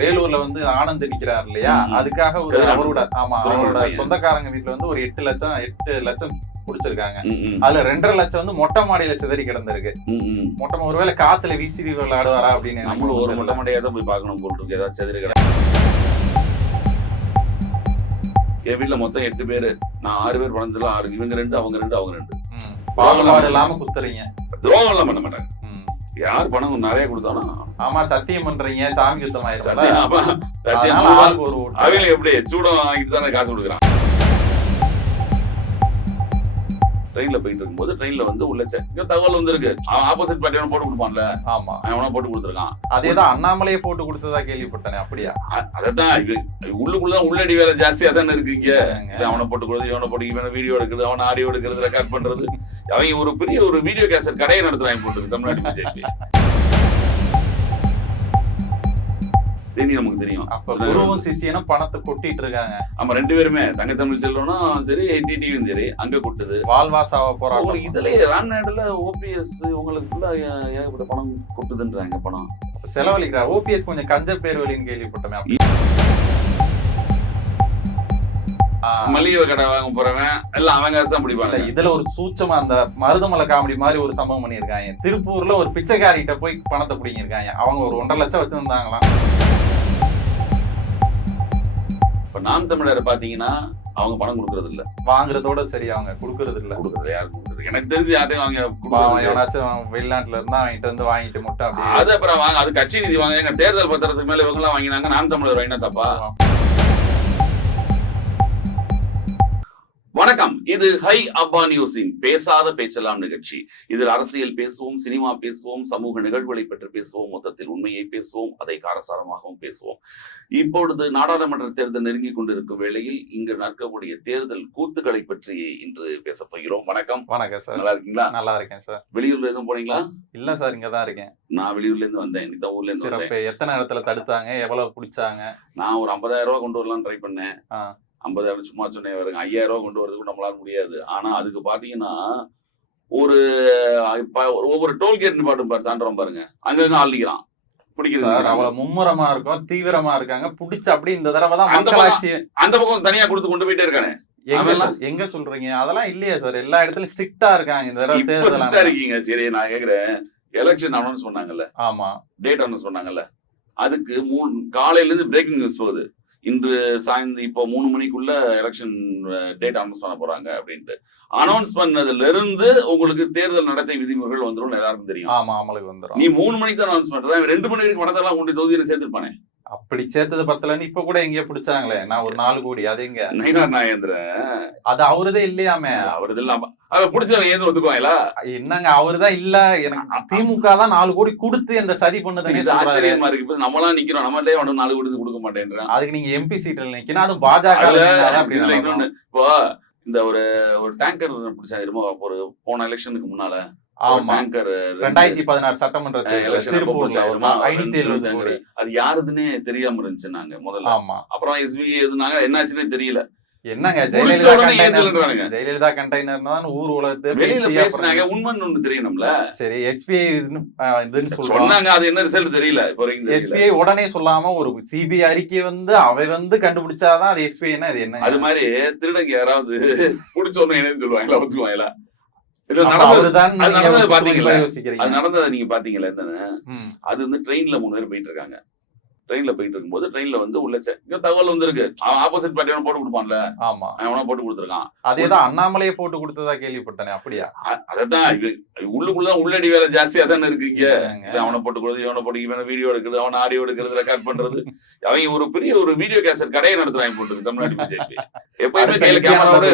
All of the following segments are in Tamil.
வேலூர்ல வந்து ஆனந்த் இருக்கிறார் இல்லையா, அதுக்காக ஒரு அவரோட சொந்தக்காரங்க வீட்டுல வந்து ஒரு 8 லட்சம் குடிச்சிருக்காங்க. அதுல 2.5 லட்சம் வந்து மொட்டை மாடியில சிதறி கிடந்திருக்கு. ஒருவேளை காத்துல வீசி விளையாடுவாரா அப்படின்னு நம்மளும் ஒரு மொட்டை மாடியா தான் போய் பார்க்கணும் போல் இருக்கு. ஏதாவது சிதறி கிட என் வீட்டுல மொத்தம் 8 பேரு, நான் 6 பேர் பணத்துல 6, இவங்க 2 அவங்க 2 அவங்க 2. பாகுபாடு இல்லாம குத்துறீங்க. துரோகம் எல்லாம் பண்ண மாட்டாங்க. யார் பணம் நிறைய கொடுத்தாலும் ஆமா சத்தியம் பண்றீங்க, சாமி யுத்தம் ஆயிடுச்சு. அவங்க எப்படி சூடம் வாங்கிட்டு தானே காசு கொடுக்குறான். ட்ரெயின்ல போயிட்டு இருக்கும்போது ட்ரெயின்ல வந்து உள்ள தகவல் வந்துருக்கு, அவன் ஆப்போசிட் பார்ட்டி போட்டு கொடுப்பான்ல. ஆமா அவனா போட்டு கொடுத்துருக்கான். அதேதான் அண்ணாமலையே போட்டு கொடுத்ததா கேள்விப்பட்டேன். அப்படியா? அதான் உள்ளுக்குள்ளதான் உள்ளடி வேலை ஜாஸ்தியா தானே இருக்கு இங்க. அவனை போட்டு கொடுத்து இவனை போட்டு இவனை வீடியோ எடுக்கிறது, அவனை ஆடியோ எடுக்கிறது, ரெக்கார்ட் பண்றது. அவங்க ஒரு பெரிய ஒரு வீடியோ கேசட் கடையை நடத்துறாங்க போட்டு தமிழ்நாட்டு பிஜேபி. நமக்கு தெரியும். குருவும் சிஷியனும் பணத்தை கொட்டிட்டு இருக்காங்க. ஆமா 2 பேருமே தங்க தமிழ் செல்வனும் சரி, டிடிவியும் சரி அங்க கொட்டுது. வாழ்வாசாவ போறாங்க. இதுலயே ராம்நாடுல ஓபிஎஸ் உங்களுக்கு ஏகப்பட்ட பணம் கொட்டுதுன்றாங்க. பணம் செலவழிக்கிறார். ஓபிஎஸ் கொஞ்சம் கஞ்ச பேர் வழின்னு கேள்விப்பட்டேன். மளிகை கடை வாங்க போறவன் எல்லாம் அவங்க தான் பிடிப்பாங்க. இதுல ஒரு சூட்சமா அந்த மருதமலை காமெடி மாதிரி ஒரு சம்பவம் பண்ணிருக்காங்க. திருப்பூர்ல ஒரு பிச்சைக்காரிட்ட போய் பணத்தை பிடிங்கிருக்காங்க. அவங்க ஒரு 1.5 லட்சம் வச்சிருந்தாங்களாம். இப்ப நாம் தமிழரை பாத்தீங்கன்னா அவங்க பணம் கொடுக்கறது இல்ல, வாங்குறதோட சரி, அவங்க கொடுக்கறது இல்ல. கொடுக்கறது யாரும் கொடுக்குறது எனக்கு தெரிஞ்சு யார்ட்டையும் அவங்க எவனாச்சும் வெளிநாட்டுல இருந்தா அவங்ககிட்ட இருந்து வாங்கிட்டு முட்டை அப்படி அது அப்புறம் வாங்க. அது கட்சி நிதி வாங்க. எங்க தேர்தல் பத்திரத்துக்கு மேல இவங்க எல்லாம் வாங்கினாங்க. நாம் தமிழர் வாங்கினா தப்பா? வணக்கம், இது ஹை அப்பா நியூஸின் பேசாத பேச்சலாம் நிகழ்ச்சி. இதில் அரசியல் பேசுவோம், சினிமா பேசுவோம், சமூக நிகழ்வுகளை பற்றி பேசுவோம், மொத்தத்தில் உண்மையை பேசுவோம், அதை காரசாரமாகவும் பேசுவோம். இப்பொழுது நாடாளுமன்ற தேர்தல் நெருங்கி கொண்டிருக்கும் வேளையில் இங்கு நடக்கக்கூடிய தேர்தல் கூத்துக்களை பற்றி இன்று பேச போகிறோம். வணக்கம். வணக்கம் சார். நல்லா இருக்கீங்களா? நல்லா இருக்கேன் சார். வெளியூர்ல எதுவும் போனீங்களா? இல்ல சார், இங்கதான் இருக்கேன். நான் வெளியூர்ல இருந்து வந்தேன். இந்த ஊர்ல இருந்து வந்தேன். எத்தனை இடத்துல தடுத்தாங்க, எவ்வளவு பிடிச்சாங்க? நான் ஒரு 50,000 ரூபாய் கொண்டு வரலாம்னு ட்ரை பண்ணேன். 50,000 சும்மா சொன்னேன். வருங்க 5,000 ரூபாய் கொண்டு வரதுக்கு நம்மளால முடியாது. ஆனா அதுக்கு பாத்தீங்கன்னா ஒரு ஒவ்வொரு டோல்கேட் பாட்டு தாண்டறோம் பாருங்க, அங்கங்க ஆள்லிக்கிறான் பிடிக்கிறது. அவ்வளவு மும்முரமா இருக்கும், தீவிரமா இருக்காங்க. பிடிச்ச அப்படி இந்த தடவை தான் மக்களாட்சி அந்த பக்கம் தனியா கொடுத்து கொண்டு போயிட்டே இருக்கானே. எங்க சொல்றீங்க? அதெல்லாம் இல்லையா சார்? எல்லா இடத்துலயும் ஸ்ட்ரிக்டா இருக்காங்க. இந்த தடவை தேர்தல் இருக்கீங்க. சரி, நான் கேக்குறேன், எலெக்ஷன் அனௌன்ஸ் பண்ணாங்கல்ல? ஆமா, டேட் அனௌன்ஸ் பண்ணாங்கல்ல? அதுக்கு காலையில இருந்து பிரேக்கிங் நியூஸ் போகுது. இன்று சாயந்தரம் இப்போ 3 மணிக்குள்ள எலெக்ஷன் டேட் அனௌன்ஸ் பண்ண போறாங்க அப்படின்ட்டு. அனௌன்ஸ் பண்ணதுல இருந்து உங்களுக்கு தேர்தல் நடத்தை விதிமுறைகள் வந்துடும், எல்லாருக்கும் தெரியும். ஆமா, அமலுக்கு வந்துடும். நீ 3 மணிக்கு தான் அனௌன்ஸ் பண்ற, 2 மணி வரைக்கும் பணத்தெல்லாம் கொண்டு தொகுதியில சேர்த்துருப்பானே. அப்படி சேர்த்தது பத்தலன்னு இப்ப கூட எங்கேயோ பிடிச்சாங்களே, நான் ஒரு 4 கோடி. அது எங்க? நயினார் நாகேந்திரன். அது அவருதே இல்லையாமே. அவருது இல்லாம அதை பிடிச்சவங்க ஏது ஒத்துக்குவாங்களா? என்னங்க, அவருதான் இல்ல. எனக்கு திமுக தான் 4 கோடி கொடுத்து இந்த சதி பண்ணுது. ஆச்சரியமா இருக்கு. இப்ப நம்மளாம் நிக்கிறோம், நம்மளே 4 கோடி கொடுக்க மாட்டேன்றான். அதுக்கு நீங்க எம்பி சீட்ல நிக்கணும். அது பாஜக. இன்னொன்னு, இப்போ இந்த ஒரு டேங்கர் பிடிச்சாயிருமோ ஒரு போன எலெக்ஷனுக்கு முன்னால. 2016 சட்டமன்ற அது யாருதுன்னே தெரியாம இருந்துச்சு. நாங்க முதல்ல அப்புறம் எஸ்பிஐ எதுனாங்க, என்னாச்சுன்னே தெரியல. என்னங்க, ஜெயலலிதா கண்டெய்னர் தான் ஊர் உலகத்தை வெளியில பேசினாங்க. உண்மைன்னு ஒண்ணு தெரியணும்ல. சரி, எஸ்பிஐ சொன்னாங்க, அது என்ன ரிசல்ட் தெரியல. எஸ்பிஐ உடனே சொல்லாம ஒரு சிபிஐ அறிக்கை வந்து அவை வந்து கண்டுபிடிச்சாதான் அது எஸ்பிஐ. என்ன அது மாதிரி திருடங்க யாராவது புடிச்சோன்னு என்னன்னு சொல்லுவாங்களா, ஒத்துக்குவாங்களா? நடந்ததை நீங்க பாத்தீங்களா? என்னன்னு, அது வந்து ட்ரெயின்ல 3 பேர் போயிட்டு இருக்காங்க. ட்ரெயின்ல போயிட்டு இருக்கும்போது ட்ரெயின்ல வந்து உள்ள தகவல் வந்துருக்கு, அவன் ஆப்போசிட் பார்ட்டி போட்டு கொடுப்பான்ல. ஆமா, அவனா போட்டு கொடுத்துருக்கான். அதேதான் அண்ணாமலையே போட்டு கொடுத்ததா கேள்விப்பட்டேன். அப்படியா? அதான் உள்ளுக்குள்ளதான் உள்ளடி வேலை ஜாஸ்தியா தானே இருக்கு இங்க. அவனை போட்டு கொடுத்து இவனை போட்டு இவனை வீடியோ எடுக்கிறது, அவனை ஆடியோ எடுக்கிறது, ரெக்கார்ட் பண்றது. அவங்க ஒரு பெரிய ஒரு வீடியோ கேசட் கடையை நடத்துறாங்க போட்டு தமிழ்நாடு பிஜேபி. எப்பயுமே கையில கேமராவோட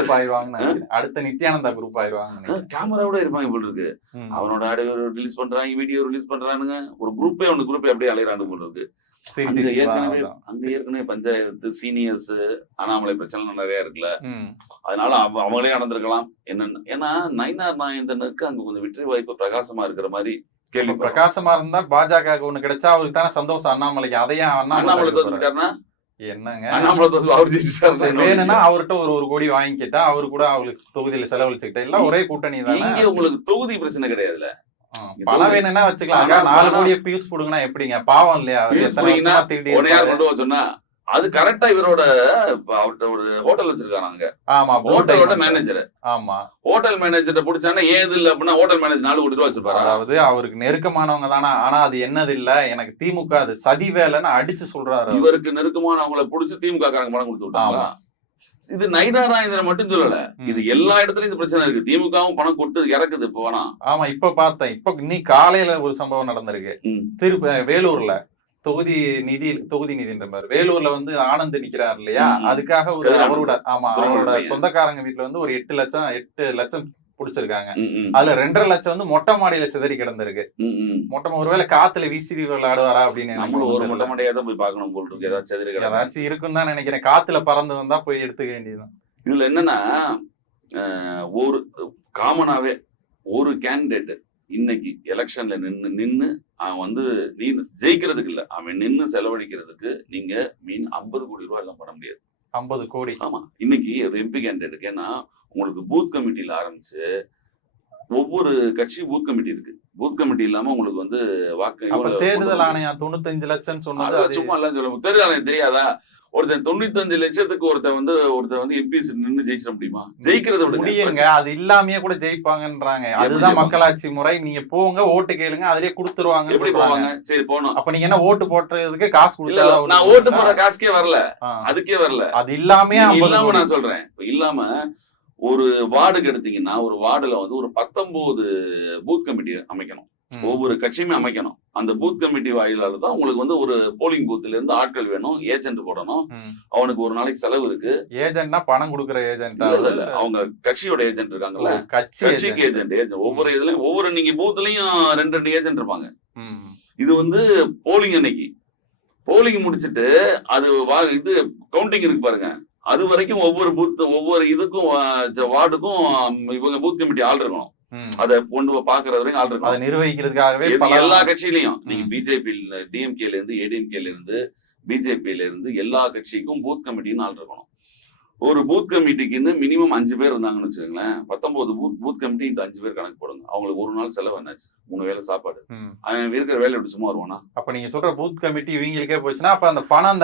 அடுத்த நித்யானந்தா குரூப் ஆயிடுவாங்க. கேமராவோட இருப்பாங்க போல இருக்கு. அவனோட ஆடியோ ரிலீஸ் பண்றாங்க, வீடியோ ரிலீஸ் பண்றானுங்க. ஒரு குரூப்பே அப்படியே அலையிறானு போல இருக்கு. அங்க ஏற்கனவே பஞ்சாயத்து சீனியர்ஸ் அண்ணாமலை பிரச்சனை நிறைய இருக்குல்ல. அதனால அவங்களே நடந்திருக்கலாம். என்னன்னு, ஏன்னா நயினார் நாகேந்திரனுக்கு அங்க கொஞ்சம் வெற்றி வாய்ப்பு பிரகாசமா இருக்கிற மாதிரி கேள்வி. பிரகாசமா இருந்தா பாஜக ஒண்ணு கிடைச்சா அவருக்கு தானே சந்தோஷம். அண்ணாமலைக்கு அதையும் அண்ணாமலை தோத்துட்டாருன்னா என்னங்க, அண்ணாமலை வேணும்னா அவர்கிட்ட ஒரு கோடி வாங்கிக்கிட்டா அவரு கூட அவங்களுக்கு தொகுதியில செலவழிச்சுக்கிட்டா இல்ல ஒரே கூட்டணி தான். இங்க உங்களுக்கு தொகுதி பிரச்சனை கிடையாதுல்ல. பணம் வேணும்னா வச்சுக்கலாம். 4 கோடியை பியூஸ் போடுங்கன்னா எப்படிங்க? பாவம் இல்லையா? சொன்னா அது கரெக்டா இவரோட அவர்கிட்ட ஒரு ஹோட்டல் வச்சிருக்காங்க. ஆமா, ஹோட்டலோட மேனேஜர். ஆமா, ஹோட்டல் மேனேஜர் பிடிச்சானா ஏது இல்ல அப்படின்னா ஹோட்டல் மேனேஜர் 4 கோடி ரூபாய் வச்சிருப்பாரு. அதாவது அவருக்கு நெருக்கமானவங்க தானே. ஆனா அது என்னது இல்ல, எனக்கு திமுக அது சதி வேலைன்னு அடிச்சு சொல்றாரு. இவருக்கு நெருக்கமானவங்களை பிடிச்சி திமுக காரங்க பணம் கொடுத்து விட்டாங்களா? இது நயினாராயணன் மட்டும் சொல்லல, இது எல்லா இடத்துலயும் இந்த பிரச்சனை இருக்கு. திமுகவும் பணம் கொட்டு இறக்குது இப்ப வேணாம். ஆமா, இப்ப பார்த்தேன். இப்ப இன்னைக்கு காலையில ஒரு சம்பவம் நடந்திருக்கு. வேலூர்ல தொகுதி நிதின்ற மாதிரி வேலூர்ல வந்து ஆனந்த் நிக்கிறார் இல்லையா? அதுக்காக ஒரு அவரோட சொந்தக்காரங்க வீட்டுல வந்து ஒரு 8 லட்சம் புடிச்சிருக்காங்க. அதுல 2.5 லட்சம் வந்து மொட்டை மாடியில சிதறி கிடந்திருக்கு. ஒருவேளை காத்துல வீசி விளையாடுவாரா அப்படின்னு ஒரு மொட்டை மாடியா தான் போய் பார்க்கணும் போல் இருக்கு. ஏதாச்சும் இருக்குன்னு தான் நினைக்கிறேன். காத்துல பறந்து வந்தா போய் எடுத்துக்க வேண்டியதுதான். இதுல என்னன்னா, ஒரு காமனாவே ஒரு கேண்டிடேட் இன்னைக்கு எலெக்ஷன்ல நின்னு அவன் வந்து நீ ஜெயிக்கிறதுக்கு இல்ல, அவன் நின்னு செலவழிக்கிறதுக்கு நீங்க 50 கோடி ரூபாய் எல்லாம் பண்ண முடியாது. 50 கோடி? ஆமா. இன்னைக்கு ஒரு எம்பி கேண்டிடேட்டுக்கு ஏன்னா உங்களுக்கு பூத் கமிட்டியில ஆரம்பிச்சு ஒவ்வொரு கட்சி பூத் கமிட்டி இருக்கு. பூத் கமிட்டி இல்லாம உங்களுக்கு வந்து வாக்கு தேர்தல் ஆணையம் 95 லட்சம் சொன்னது சும்மா எல்லாம் சொல்ல தேர்தல் ஆணையம் தெரியாதா? ஒருத்தன் 95 லட்சத்துக்கு ஒருத்தன் வந்து எம்பிஸ் நின்னு ஜெயிச்சிட முடியுமா? ஜெயிக்கிறத முடியுங்க. அது இல்லாமயே கூட ஜெயிப்பாங்கன்றாங்க. அதுதான் மக்களாட்சி முறை. நீங்க போங்க, ஓட்டு கேளுங்க, அதுலயே கொடுத்துருவாங்க. எப்படி போவாங்க? சரி போனோம். அப்ப நீங்க என்ன ஓட்டு போடுறதுக்கு காசு கொடுத்தா? நான் ஓட்டு போற காசுக்கே வரல, அதுக்கே வரல. அது இல்லாம நான் சொல்றேன். இல்லாம ஒரு வார்டுக்கு எடுத்தீங்கன்னா ஒரு வார்டுல வந்து ஒரு 19 பூத் கமிட்டி அமைக்கணும். ஒவ்வொரு கட்சியுமே அமைக்கணும். அந்த பூத் கமிட்டி வாயிலால தான் உங்களுக்கு வந்து ஒரு போலிங் பூத்ல இருந்து ஆட்கள் வேணும், ஏஜென்ட் போடணும். அவனுக்கு ஒரு நாளைக்கு செலவு இருக்கு. ஏஜென்ட்னா பணம் கொடுக்குற ஏஜென்ட் இல்ல, அவங்க கட்சியோட ஏஜென்ட் இருக்காங்கல்ல, கட்சிக்கு ஏஜென்ட். ஒவ்வொரு இதுலயும் ஒவ்வொரு நீங்க பூத்லயும் 2 ஏஜென்ட் இருப்பாங்க. இது வந்து போலிங் அன்னைக்கு போலிங் முடிச்சிட்டு அது இது கவுண்டிங் இருக்கு பாருங்க, அது வரைக்கும் ஒவ்வொரு இதுக்கும் வார்டுக்கும் இவங்க பூத் கமிட்டி ஆள் இருக்கணும். அதை கொண்டு பாக்குறது வரைக்கும் ஆள் இருக்கும். நிர்வகிக்கிறதுக்காகவே எல்லா கட்சியிலையும் நீங்க பிஜேபி டிஎம்கேல இருந்து ஏடிஎம்கேல இருந்து பிஜேபியில இருந்து எல்லா கட்சிக்கும் பூத் கமிட்டின்னு ஆள் இருக்கணும். ஒரு பூத் கமிட்டிக்குன்னு மினிமம் 5 பேர் இருந்தாங்கன்னு வச்சுக்கோங்களேன். 19 பூத் கமிட்டி 5 பேர் கணக்கு போடுங்க. அவங்களுக்கு ஒரு நாள் செலவு என்னாச்சு? 3 வேளை சாப்பாடு. அவன் இருக்கிற வேலை விட்டு சும்மா வருவானா? அப்ப நீங்க சொல்ற பூத் கமிட்டி இவங்களுக்கே போச்சுன்னா அப்ப அந்த பணம்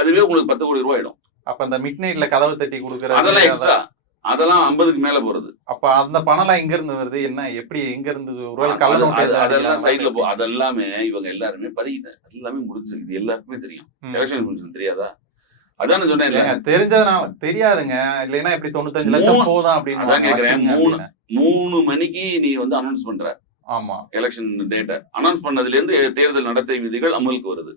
அதுவே உங்களுக்கு 10 கோடி ரூபாய் ஆயிடும். அப்ப அந்த மிட் நைட்ல கதவு தட்டி கொடுக்குற அதெல்லாம் எக்ஸ்ட்ரா, அதெல்லாம் 50க்கு மேல போறது. அப்ப அந்த பணம் எல்லாம் எங்க இருந்து வருது? என்ன எப்படி எங்க இருந்து? அதெல்லாம் சைட்ல அதெல்லாமே இவங்க எல்லாருமே பதிக்கிட்டாங்க. எல்லாமே முடிஞ்சு இது எல்லாருக்குமே தெரியும். எலெக்ஷன் முடிஞ்சது தெரியாதா? அதான் சொன்னேன். தெரிஞ்சதுனால தெரியாதுங்க. இல்லைன்னா எப்படி 95 லட்சம் போதும் அப்படின்னு 3 மணிக்கு நீ வந்து அனௌன்ஸ் பண்ற. ஆமா, எலெக்ஷன் டேட்டை அனௌன்ஸ் பண்ணதுல இருந்து தேர்தல் நடத்தை விதிகள் அமலுக்கு வருது.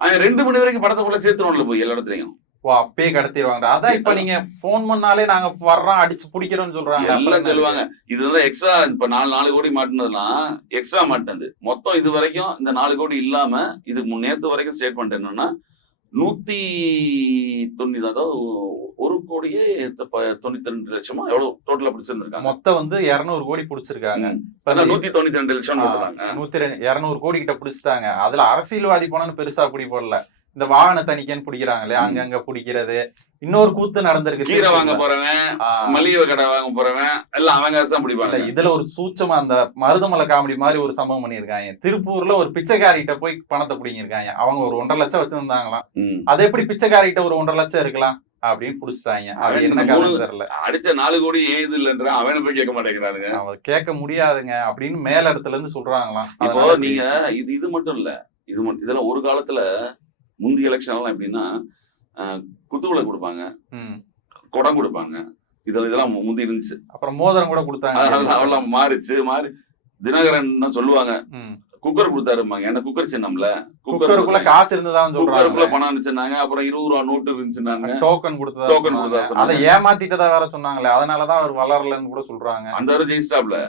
அவன் 2 மணி வரைக்கும் படத்தை போல சேர்த்துருவான்ல போய் எல்லா இடத்துலயும். அப்பயே கடத்திடுவாங்க. அதான் இப்ப நீங்க போன் பண்ணாலே நாங்க வர்றோம் அடிச்சு பிடிக்கிறோம்னு சொல்றாங்க. எல்லாம் சொல்லுவாங்க. இதுதான் எக்ஸ்ட்ரா. இப்ப 4 கோடி மாட்டினதுலாம் எக்ஸ்ட்ரா மாட்டினது. மொத்தம் இது வரைக்கும் இந்த 4 கோடி இல்லாம இதுக்கு நேத்து வரைக்கும் ஸ்டேட்மெண்ட் என்னன்னா 190, அதாவது 1,92 லட்சமா எவ்வளவு டோட்டலா பிடிச்சிருந்திருக்காங்க. மொத்தம் வந்து 200 கோடி பிடிச்சிருக்காங்க. 192 லட்சம் 200 கோடி கிட்ட பிடிச்சிட்டாங்க. அதுல அரசியல்வாதி பணம்னு பெருசா பிடி போடல. இந்த வாகன தணிக்கைன்னு பிடிக்கிறாங்க இல்லையா, அங்கங்க பிடிக்கிறது. இன்னொரு கூத்து நடந்திருக்கு. கீரை வாங்க போறவன், மளிகை கடை வாங்க போறவன் எல்லாம் அவங்க தான் பிடிப்பாங்க. இதுல ஒரு சூட்சமா அந்த மருதமலை காமெடி மாதிரி ஒரு சம்பவம் பண்ணிருக்காங்க. திருப்பூர்ல ஒரு பிச்சைக்காரிகிட்ட போய் பணத்தை பிடிங்கிருக்காங்க. அவங்க ஒரு 1.5 லட்சம் வச்சிருந்தாங்களாம். அது எப்படி பிச்சைக்காரிகிட்ட ஒரு 1.5 லட்சம் இருக்கலாம் அப்படின்னு புடிச்சிட்டாங்க. அது என்ன காரணம் தெரியல. அடிச்ச 4 கோடி ஏது இல்லைன்ற அவனை போய் கேட்க மாட்டேங்கிறானுங்க. அவன் கேட்க முடியாதுங்க அப்படின்னு மேல இடத்துல இருந்து சொல்றாங்களாம். இப்போ நீங்க இது மட்டும் இல்ல, இதெல்லாம் ஒரு காலத்துல முந்தைய எலெக்ஷன் எல்லாம் எப்படின்னா குத்துவிளை கொடுப்பாங்க, குடம் கொடுப்பாங்க. இதெல்லாம் முந்தி இருந்துச்சு. அப்புறம் மோதிரம் கூட கொடுத்தாங்க. அதெல்லாம் மாறி தினகரன் சொல்லுவாங்க குக்கர் கொடுத்தாருப்பாங்க. ஏன்னா குக்கர் சின்னம்ல, குக்கருக்குள்ள காசு இருந்துதான் குக்கருக்குள்ள பணம் இருந்துச்சுன்னாங்க. அப்புறம் 20 ரூபா நோட்டு இருந்துச்சுன்னாங்க. டோக்கன் கொடுத்தா அதை ஏமாத்திட்டதா வேற சொன்னாங்களே, அதனாலதான் அவர் வளரலன்னு கூட சொல்றாங்க. அந்த ஜெயிஸ்டாப்ல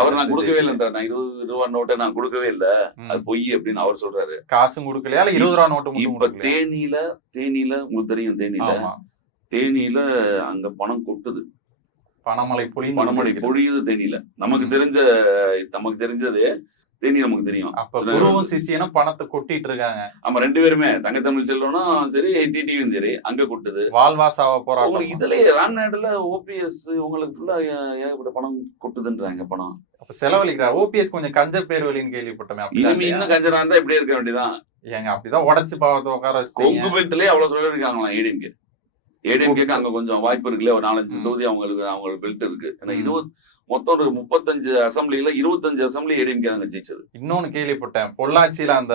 அவர் நான் கொடுக்கவே இல்லைன்ற, நான் 20 ரூபா நோட்டை நான் கொடுக்கவே இல்ல, அது பொய் அப்படின்னு அவர் சொல்றாரு. காசும் கொடுக்கலையா? 20 ரூபா நோட்டு. இப்ப தேனியில உங்களுக்கு தெரியும், தேனியில அங்க பணம் கொட்டுது. பணமழை பொழியுது தேனியில. நமக்கு தெரிஞ்சது தேனி நமக்கு தெரியும். அப்ப குருவும் சிஷியனும் பணத்தை கொட்டிட்டு இருக்காங்க. ஆமா, 2 பேருமே தங்க தமிழ் செல்வனும் சரி, டிடிவியும் சரி அங்க கொட்டுது. வாழ்வாசாவ போராட்டம். உங்களுக்கு இதுலயே ராம்நாடுல ஓபிஎஸ் உங்களுக்கு ஃபுல்லா ஏகப்பட்ட பணம் கொட்டுதுன்றாங்க பணம். அப்ப செலவழிக்கிறார். ஓபிஎஸ் கொஞ்சம் கஞ்ச பேர் வழின்னு கேள்விப்பட்டோமே. இனிமே இன்னும் கஞ்சரா இருந்தா இப்படியே இருக்க வேண்டியதான். ஏங்க அப்படிதான் உடைச்சு பாவத்தை உட்கார வச்சு கொங்கு பெல்ட்லயே அவ்வளவு சொல்லிருக்காங்களா ஏடிஎம்கே அங்க கொஞ்சம் வாய்ப்பு இருக்குல்ல. ஒரு 4-5 தொகுதி அவங்களுக்கு பெல்ட் இருக்கு. ஏன்னா மொத்தம் ஒரு 35 அசம்பிளில 25 அசம்பிளி ஏடிஎம்கே அங்க ஜெயிச்சது. இன்னொன்னு கேள்விப்பட்டேன், பொள்ளாச்சியில அந்த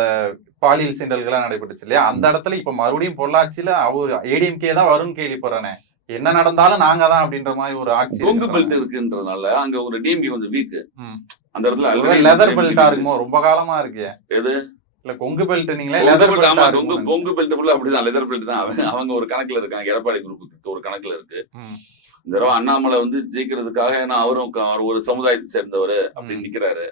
பாலியல் சீண்டல்கள் நடைபெற்றுச்சு இல்லையா, அந்த இடத்துல இப்ப மறுபடியும் பொள்ளாச்சியில அவர் ஏடிஎம்கே தான் வரும்னு கேள்விப்படுறேன். என்ன நடந்தாலும் நாங்க தான் அப்படின்ற மாதிரி ஒரு ஆட்சி. கொங்கு பெல்ட் இருக்குன்றதுனால அங்க ஒரு டிஎம்கே கொஞ்சம் வீக். அந்த இடத்துல லெதர் பெல்ட்டா இருக்குமோ, ரொம்ப காலமா இருக்கு. எது இல்ல கொங்கு பெல்ட் நீங்களே லெதர் பெல்ட். ஆமா, கொங்கு பெல்ட் ஃபுல்லா அப்படிதான், லெதர் பெல்ட் தான். அவங்க ஒரு கணக்குல இருக்காங்க, எடப்பாடி குரூப்புக்கு ஒரு கணக்குல இருக்கு. இந்த தடவை அண்ணாமலை ஜெயிக்கிறதுக்காக, ஏன்னா அவரும் ஒரு சமுதாயத்தை சேர்ந்தவர் அப்படின்னு நிக்கிறாரு.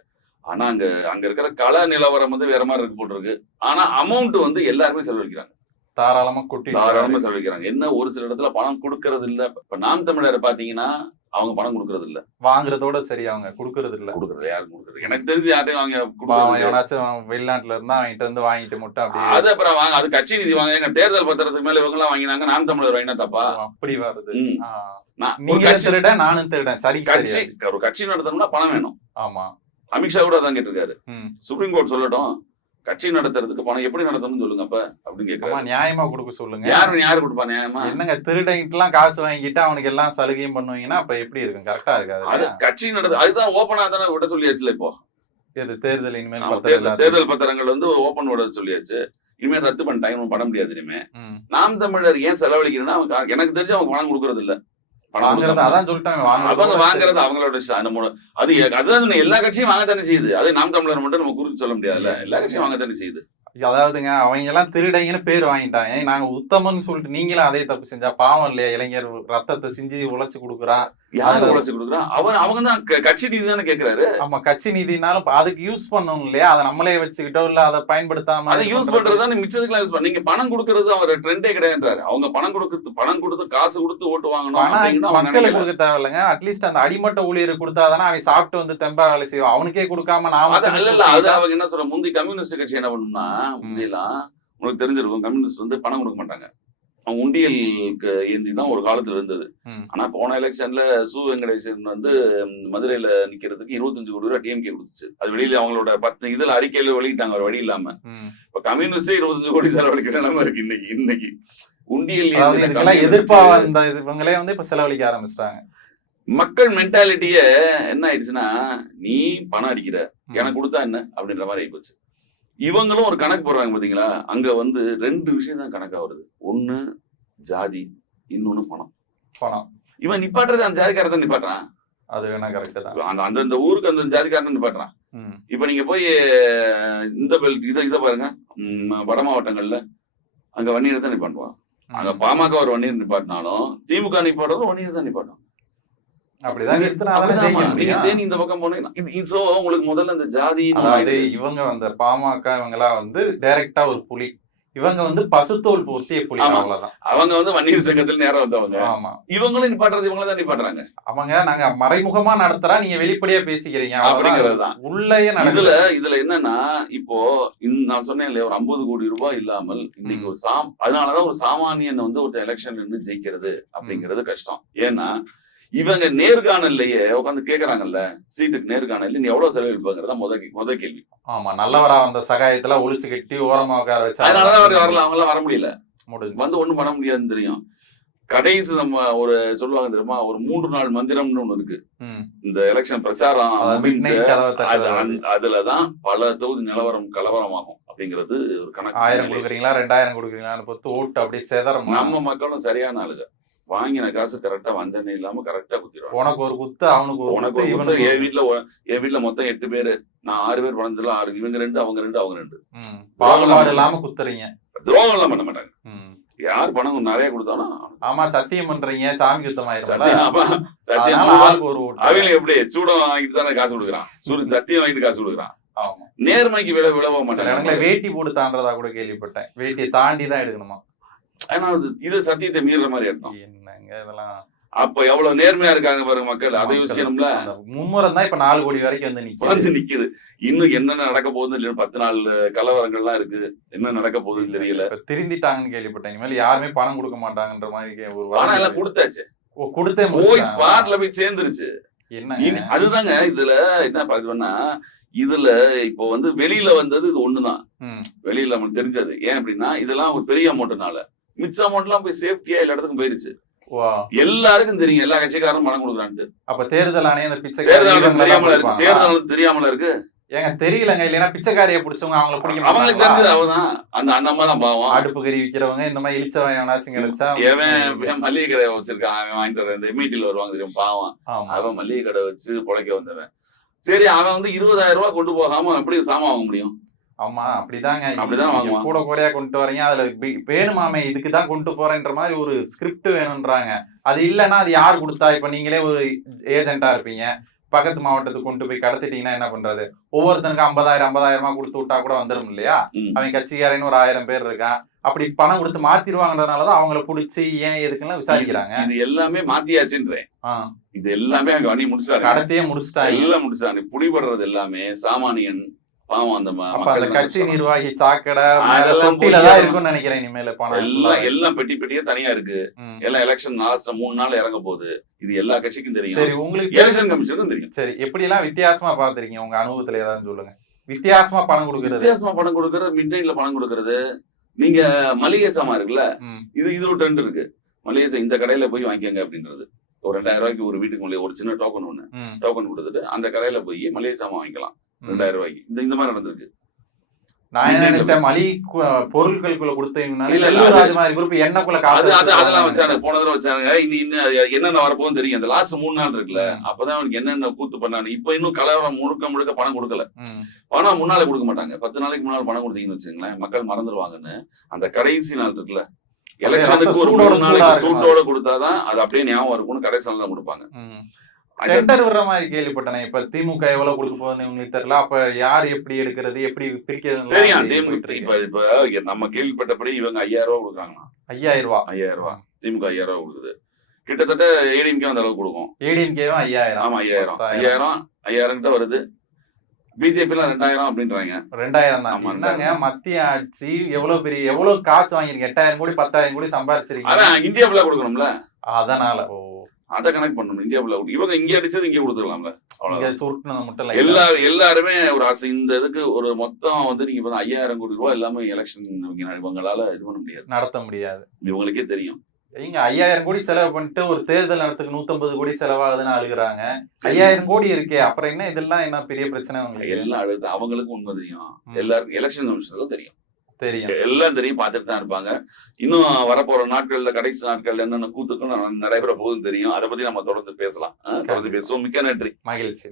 ஆனா அங்க இருக்கிற கள நிலவரம் வேற மாதிரி இருக்கு போட்டிருக்கு. ஆனா அமௌண்ட் எல்லாருமே செலவழிக்கிறாங்க, தாராளமா செலவழிக்கிறாங்க. என்ன ஒரு சில இடத்துல பணம் கொடுக்கறது இல்ல. இப்ப நாம் தமிழர் பாத்தீங்கன்னா அவங்க பணம் கொடுக்கறது இல்ல, வாங்குறதோட சரி, அவங்க கொடுக்கறது இல்ல. யாரும் கொடுக்கறது எனக்கு தெரிஞ்சு யார்ட்டையும் அவங்க வெளிநாட்டுல இருந்தா அவங்கிட்ட இருந்து வாங்கிட்டு மட்டும் அப்படியே அது அப்புறம் வாங்க, அது கட்சி நிதி வாங்க. எங்க தேர்தல் பத்திரத்துக்கு மேல இவங்க எல்லாம் வாங்கினாங்க, நாம் தமிழர் வாங்கினா தப்பா? அப்படி வருது. நீங்க திருடன் நானும் திருடன். சரி, ஒரு கட்சி நடத்தணும்னா பணம் வேணும். ஆமா, அமித்ஷா கூட அதான் கேட்டிருக்காரு. சுப்ரீம் கோர்ட் சொல்லட்டும், கட்சி நடத்துறதுக்கு பணம் எப்படி நடத்தணும்னு சொல்லுங்க அப்ப அப்படின்னு கேட்கலாம். நியாயமா கொடுக்க சொல்லுங்க. யாரு கொடுப்பா நியாயமா? என்னங்க திருடங்கிட்டு எல்லாம் காசு வாங்கிட்டு அவனுக்கு எல்லாம் சலுகையும் பண்ணுவீங்கன்னா அப்ப எப்படி இருக்கும்? கரெக்டா இருக்காது. அது கட்சி அதுதான் ஓபனா தானே விட சொல்லியாச்சுல. இப்போ தேர்தல் இனிமேல் தேர்தல் பத்திரங்கள் ஓபன் விட சொல்லியாச்சு. இனிமேல் ரத்து பண்ணிட்டாங்க, பண்ண முடியாது. இனிமே நாம் தமிழர் ஏன் செலவழிக்கிறேன்னா எனக்கு தெரிஞ்சு அவங்க பணம் கொடுக்கறது இல்ல. வாங்குறது அவங்களோட அதுதான் எல்லா கட்சியும் வாங்கத்தானே செய்யுது. அது நாம் தமிழர் மட்டும் நம்ம குறித்து சொல்ல முடியாதுல்ல, எல்லா கட்சியும் வாங்கத்தானே செய்யுது. அதாவதுங்க அவங்க எல்லாம் திருடைங்கன்னு பேர் வாங்கிட்டாங்க. நாங்க உத்தமன்னு சொல்லிட்டு நீங்களும் அதே தப்பு செஞ்சா பாவம் இல்லையா? இளைஞர் ரத்தத்தை சிஞ்சி உழைச்சு கொடுக்குறா, யாரும் உழைச்சு கொடுக்குறா? அவங்க தான் கட்சி நிதி தானே கேட்கிறாரு. ஆமா, கட்சி நிதினாலும் அதுக்கு யூஸ் பண்ணணும் இல்லையா? அதை நம்மளே வச்சுக்கிட்டோ இல்ல அதை பயன்படுத்தாம அதை யூஸ் பண்றதுதான் மிச்சத்துக்குலாம் யூஸ் பண்ண. நீங்க பணம் கொடுக்கறது அவர் ட்ரெண்டே கிடையாதுன்றாரு. அவங்க பணம் கொடுத்து காசு கொடுத்து ஓட்டு வாங்கணும், மக்களுக்கு கொடுக்க தேவையில்லைங்க. அட்லீஸ்ட் அந்த அடிமட்ட ஊழியருக்கு கொடுத்தாதானே அவன் சாப்பிட்டு வந்து தெம்பா வேலை செய்வோம். அவனுக்கே கொடுக்காம நாம இல்ல அது அவங்க என்ன சொல்ற, முந்தி கம்யூனிஸ்ட் கட்சி என்ன பண்ணும்னா, முந்தியெல்லாம் உங்களுக்கு தெரிஞ்சிருக்கும், கம்யூனிஸ்ட் பணம் கொடுக்க மாட்டாங்க. அவங்க உண்டியலுக்கு ஏந்தி தான் ஒரு காலத்துல இருந்தது. ஆனா போன எலெக்ஷன்ல சு வெங்கடேசன் மதுரையில நிக்கிறதுக்கு 25 கோடி ரூபாய் டிஎம்கே கொடுத்துச்சு. அது வெளியில அவங்களோட 10 இதுல அறிக்கையில வெளியிட்டாங்க, ஒரு வழி இல்லாம. இப்ப கம்யூனிஸ்டே 25 கோடி செலவழிக்கிற நிலைமை இருக்கு இன்னைக்கு. உண்டியல் எதிர்ப்பாக இவங்களே இப்ப செலவழிக்க ஆரம்பிச்சிட்டாங்க. மக்கள் மென்டாலிட்டிய என்ன ஆயிடுச்சுன்னா, நீ பணம் அடிக்கிற, எனக்கு கொடுத்தா என்ன அப்படின்ற மாதிரி ஆயிப்போச்சு. இவங்களும் ஒரு கணக்கு போடுறாங்க பாத்தீங்களா? அங்க 2 விஷயம் தான் கணக்கா வருது. ஒண்ணு ஜாதி, இன்னொன்னு பணம். இவன் நிப்பாட்டுறது அந்த ஜாதிக்காரத்தை நிப்பாட்டுறான். அது வேணா கரெக்ட் தான். அந்த ஊருக்கு அந்த ஜாதிக்காரன் நிப்பாட்டுறான். இப்ப நீங்க போய் இந்த பெல்ட் இதை பாருங்க, வட மாவட்டங்கள்ல அங்க வன்னியர் தான் நிப்பாட்டுவான். அங்க பாமக ஒரு வன்னியர் நிப்பாட்டினாலும் திமுக நிப்பாட்டுறதும் வன்னியர் தான் நிப்பாட்டும். அப்படிதான் இந்த பக்கம் போனீங்கன்னா உங்களுக்கு முதல்ல இந்த ஜாதி, இவங்க அந்த பாமக இவங்க எல்லாம் டைரக்டா ஒரு புலி, இவங்க பசுத்தோல் போர்த்திய புலி. அவ்வளவுதான். அவங்க வன்னியர் சங்கத்துல நேரம் வந்தவங்க. இவங்களும் நிப்பாட்டுறது இவங்கள தான் நிப்பாட்டுறாங்க. அவங்க நாங்க மறைமுகமா நடத்துறா, நீங்க வெளிப்படையா பேசிக்கிறீங்க அப்படிங்கறதுதான். உள்ளயே இதுல என்னன்னா, இப்போ நான் சொன்னேன் இல்லையா, ஒரு 50 கோடி ரூபாய் இல்லாமல் இன்னைக்கு ஒரு அதனாலதான் ஒரு சாமானியன் ஒரு எலெக்ஷன் நின்று ஜெயிக்கிறது அப்படிங்கிறது கஷ்டம். ஏன்னா இவங்க நேர்காணல்லையே உட்காந்து கேக்குறாங்கல்ல, சீட்டுக்கு நேர்காணல் நீ எவ்வளவு செலவழிப்பாங்கிறதா முத கேள்வி. ஆமா, நல்லவரா அந்த சகாயத்துல ஒளிச்சு கட்டி ஓரமா உட்கார வச்சு, அதனாலதான் அவருக்கு வரல, அவங்க எல்லாம் வர முடியல, ஒண்ணும் பண்ண முடியாதுன்னு தெரியும். கடைசி நம்ம ஒரு சொல்லுவாங்க தெரியுமா, ஒரு 3 நாள் மந்திரம்னு ஒண்ணு இருக்கு இந்த எலெக்ஷன் பிரச்சாரம். அதுலதான் பல தொகுதி கலவரமாகும் அப்படிங்கிறது ஒரு கணக்கு. 1000 கொடுக்குறீங்களா 2000 கொடுக்குறீங்களான்னு பொறுத்து ஓட்டு அப்படியே செதறும். நம்ம மக்களும் சரியான ஆளுங்க, வாங்கின காசு கரெக்டா வஞ்சனை இல்லாம கரெக்டா குத்திடுவாங்க. உனக்கு ஒரு குத்து, அவனுக்கு உனக்கு ஒரு குத்து. என் வீட்டுல மொத்தம் 8 பேரு, நான் 6 பேர் பணத்துல 6, இவங்க 2 அவங்க 2 அவங்க 2. பாகுபாடு இல்லாம குத்துறீங்க, துரோகம் எல்லாம் பண்ண மாட்டாங்க. யார் பணம் நிறைய கொடுத்தாலும் ஆமா சத்தியம் பண்றீங்க, சாமி குத்தம் ஆயிரும். அவங்க எப்படி சூடம் வாங்கிட்டு தானே காசு கொடுக்குறான், சத்தியம் வாங்கிட்டு காசு கொடுக்குறான். நேர்மைக்கு விளவ மாட்டாங்க. வேட்டி போட்டு தாண்டதா கூட கேள்விப்பட்டேன், வேட்டியை தாண்டி தான் எடுக்கணுமா? ஆனா இது சத்தியத்தை மீற மாதிரி இருக்கும். என்னங்க இதெல்லாம் அப்ப எவ்வளவு நேர்மையா இருக்காங்க பாருங்க மக்கள், அதை யோசிக்கணும்ல. மும்முரம் தான் இப்ப 4 கோடி வரைக்கும் வந்து நிக்குது. இன்னும் என்னென்ன நடக்க போகுதுன்னு 10 நாள் கலவரங்கள்லாம் இருக்கு, என்ன நடக்க போகுதுன்னு தெரியல. திருந்திட்டாங்கன்னு கேள்விப்பட்டேன். இனிமேல் யாருமே பணம் கொடுக்க மாட்டாங்கன்ற மாதிரி ஒரு பணம் எல்லாம் கொடுத்தாச்சு, கொடுத்தே போய் ஸ்பாட்ல போய் சேர்ந்துருச்சு. என்ன அதுதாங்க இதுல என்ன பாக்குறோம்னா, இதுல இப்போ வந்து வெளியில வந்தது இது ஒண்ணுதான், வெளியில நமக்கு தெரிஞ்சது. ஏன் அப்படின்னா இதெல்லாம் ஒரு பெரிய அமௌண்ட்னால, மிச்ச அமௌண்ட் எல்லாம் போய் சேஃப்டியா எல்லா இடத்துக்கும் போயிருச்சு. எல்லாருக்கும் தெரியும், எல்லா கட்சிக்காரரும் பணம் கொடுக்குறான்ட்டு. அப்ப தேர்தல் ஆணையம் அந்த தேர்தல் தெரியாமல இருக்கு, தேர்தல் தெரியாமல இருக்கு. ஏங்க தெரியலங்க, இல்லைன்னா பிச்சைக்காரியை பிடிச்சவங்க அவங்களை பிடிக்க அவங்களுக்கு தெரிஞ்சது அவதான், அந்த அம்மா தான் பாவம். அடுப்பு கறி விக்கிறவங்க இந்த மாதிரி இழிச்சவன் எவனாச்சும் கிடைச்சா, எவன் மல்லிகை கடை வச்சிருக்கான், அவன் வாங்கிட்டு வர இந்த மீட்டில் வருவாங்க தெரியும் பாவம், அவன் மல்லிகை கடை வச்சு பொழைக்க வந்தவன். சரி, அவன் வந்து 20,000 ரூபாய் கொண்டு போகாம எப்படி சாமான் வாங்க முடியும்? ஆமா, அப்படிதாங்க. அப்படிதான் கூட குறையா கொண்டு வரீங்க, அதுல வேணுமாமே இதுக்குதான் கொண்டு போறேன்ற மாதிரி ஒரு ஸ்கிரிப்ட் வேணும்ன்றாங்க. அது இல்லைன்னா அது யார் கொடுத்தா? இப்ப நீங்களே ஒரு ஏஜென்டா இருப்பீங்க, பக்கத்து மாவட்டத்துக்கு கொண்டு போய் கடத்திட்டீங்கன்னா என்ன பண்றது? ஒவ்வொருத்தனுக்கு 50,000 கொடுத்து விட்டா கூட வந்துடும் இல்லையா? அவன் கட்சிக்காரன்னு ஒரு 1000 பேர் இருக்கான், அப்படி பணம் கொடுத்து மாத்திருவாங்கன்றதுனாலதான் அவங்கள புடிச்சு ஏன் எதுக்குன்னு விசாரிக்கிறாங்க. இது எல்லாமே மாத்தியாச்சுன்றேன். இது எல்லாமே அங்க அணி முடிச்சாங்க, கடத்தையே முடிச்சுட்டாங்க, எல்லாம் முடிச்சாங்க. புடிபடுறது எல்லாமே சாமானியன் பாவம். அந்த கட்சி நிர்வாகி சாக்கடை தொட்டிலதான் இருக்கும்னு நினைக்கிறேன். இனிமேல பணம் எல்லாம் பெட்டி பெட்டியா தனியா இருக்கு. எல்லாம் எலெக்ஷன் லாஸ்ட்ல 3 நாள் இறங்க போகுது. இது எல்லா கட்சிக்கும் தெரியும். சரி, உங்களுக்கு எலெக்ஷன் கமிஷனுக்கும் தெரியும். சரி, எப்படி எல்லாம் வித்தியாசமா பாத்துருக்கீங்க உங்க அனுபவத்துல? ஏதாவது சொல்லுங்க. வித்தியாசமா பணம் கொடுக்கறது, மிட் நைட்ல பணம் கொடுக்கறது. நீங்க மளிகை சாமான் இருக்குல்ல, இது ஒரு ட்ரெண்ட் இருக்கு. மளிகை இந்த கடையில போய் வாங்கிக்கங்க அப்படின்றது. ஒரு 2000 ரூபாய்க்கு ஒரு வீட்டுக்கு ஒரு சின்ன டோக்கன் கொடுத்துட்டு அந்த கடையில போய் மளிகை சாமான் வாங்கிக்கலாம் 2000 ரூபாய்க்கு. இந்த மாதிரி நடந்திருக்கு. நான் என்ன நினைச்சேன், மளிகை பொருட்களுக்குள்ள கொடுத்தீங்கன்னா அதெல்லாம் வச்சாங்க, போன தடவை வச்சாங்க. என்னென்ன வரப்போன்னு தெரியும். அந்த லாஸ்ட் 3 நாள் இருக்குல்ல, அப்பதான் அவனுக்கு என்னென்ன கூத்து பண்ணாங்க. இப்ப இன்னும் கலவரம் முழுக்க பணம் கொடுக்கல. பணம் முன்னாலே கொடுக்க மாட்டாங்க. 10 நாளைக்கு முன்னாள் பணம் கொடுத்தீங்கன்னு வச்சுங்களேன், மக்கள் மறந்துடுவாங்கன்னு. அந்த கடைசி நாள் இருக்குல்ல, எலெக்ஷனுக்கு ஒரு 3 நாளைக்கு சூட்டோட கொடுத்தாதான் அது அப்படியே ஞாபகம் இருக்கும்னு கடைசி நாள் தான் கொடுப்பாங்க. டெண்டர் விடுற மாதிரி கேள்விப்பட்டேன். இப்ப திமுக எவ்வளவு கொடுக்க போகுதுன்னு உங்களுக்கு தெரியல. அப்ப யார் எப்படி எடுக்கிறது, எப்படி பிரிக்கிறது தெரியும். இப்ப நம்ம கேள்விப்பட்டபடி இவங்க 5000 ரூபாய் கொடுக்குறாங்க. 5000 ரூபாய் திமுக 5000 ரூபாய் கொடுக்குது. கிட்டத்தட்ட ஏடிஎம்கே அந்த அளவுக்கு கொடுக்கும். ஏடிஎம்கேவும் 5000. ஆமா, 5000 கிட்ட வருது. பிஜேபி எல்லாம் 2000 அப்படின்றாங்க. 2000 தான். என்னங்க மத்திய ஆட்சி எவ்வளவு காசு வாங்கிருக்கு? 8000 கோடி 10,000 கோடி சம்பாதிச்சிருக்கீங்க. அதான் இந்தியா ஃபுல்லா கொடுக்கணும்ல, அதனால அதை கனெக்ட் பண்ணணும். இந்தியா ஃபுல்லா இவங்க இங்க அடிச்சது இங்க கொடுத்துடலாம்ல, அவ்வளவு. எல்லாருமே ஒரு ஆசை. இந்த இதுக்கு ஒரு மொத்தம் வந்து நீங்க 5000 கோடி ரூபாய் இல்லாம எலெக்ஷன் இவங்களால இது பண்ண முடியாது, நடத்த முடியாது. இவங்களுக்கே தெரியும். இங்க 5000 கோடி செலவு பண்ணிட்டு ஒரு தேர்தல் நடத்துக்கு 150 கோடி செலவாகுதுன்னு அழுகுறாங்க. 5000 கோடி இருக்கே, அப்புறம் என்ன இதெல்லாம் என்ன பெரிய பிரச்சனை? எல்லாம் அழுது அவங்களுக்கு உண்மை தெரியும். எல்லாருக்கும் எலெக்ஷன் கமிஷனுக்கும் தெரியும், எல்லாம் தெரியும், பார்த்துட்டு தான் இருப்பாங்க. இன்னும் வரப்போற நாட்கள்ல, கடைசி நாட்கள்ல என்னென்ன கூத்துக்கும் நடைபெற போகுதுன்னு தெரியும். அதை பத்தி நம்ம தொடர்ந்து பேசலாம், தொடர்ந்து பேசுவோம். மிக்க நன்றி, மகிழ்ச்சி.